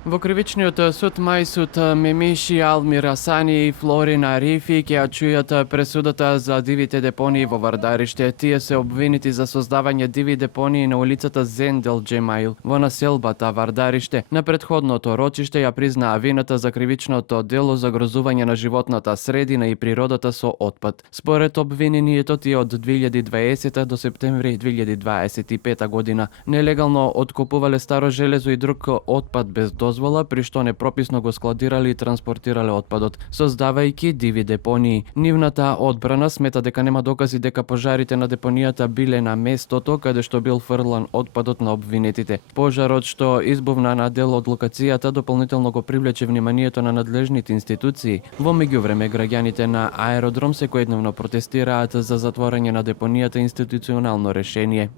Во кривичниот суд Мајсут Мемиши, Алмир Асани и Флорина Рифи ќе ја чујат пресудата за дивите депонии во Вардариште. Тие се обвинети за создавање диви депонии на улицата Зендел Джемаил во населбата Вардариште. На претходното рочиште ја признаа вината за кривичното дело за грозување на животната средина и природата со отпад. Според обвинението, тие од 2020 до септември 2025 година нелегално откупувале старо железо и друг отпад без дозвола, при што непрописно го складирале и транспортирале отпадот, создавајќи диви депонии. Нивната одбрана смета дека нема докази дека пожарите на депонијата биле на местото каде што бил фрлан отпадот на обвинетите. Пожарот што избувна на дел од локацијата дополнително го привлече вниманието на надлежните институции. Во меѓувреме, граѓаните на аеродром секојдневно протестираат за затворање на депонијата институционално решение.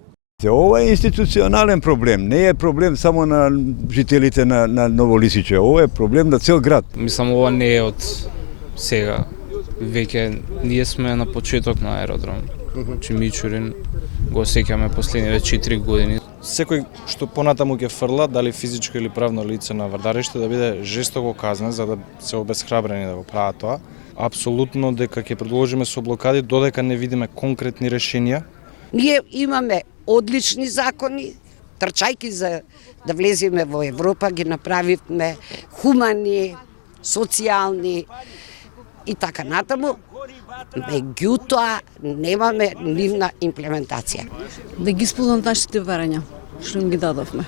Ова е институционален проблем, не е проблем само на жителите на Новолисиче, ова е проблем на цел град. Мислам, ова не е од сега. Веќе ние сме на почеток на аеродром. Мичурин го сеќаме последниве 4 години. Секој што понатаму ќе фрла, дали физичко или правно лице на Вардариште, да биде жестоко казнен за да се обесхрабрени да го прават тоа. Апсолутно дека ќе продолжиме со блокади додека не видиме конкретни решенија. Ние имаме одлични закони, трчајки за да влеземе во Европа, ги направивме хумани, социјални и така натаму. Меѓутоа, немаме нивна имплементација. Да ги исполнат нашите барања, што им ги дадовме.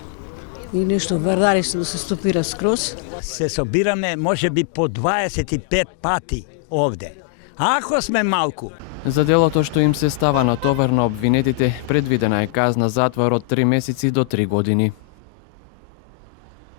И нешто Вардариште да се стопира скроз. Се собираме можеби по 25 пати овде. Ако сме малку. За делото што им се става на товар на обвинетите, предвидена е казна затвор од 3 месеци до 3 години.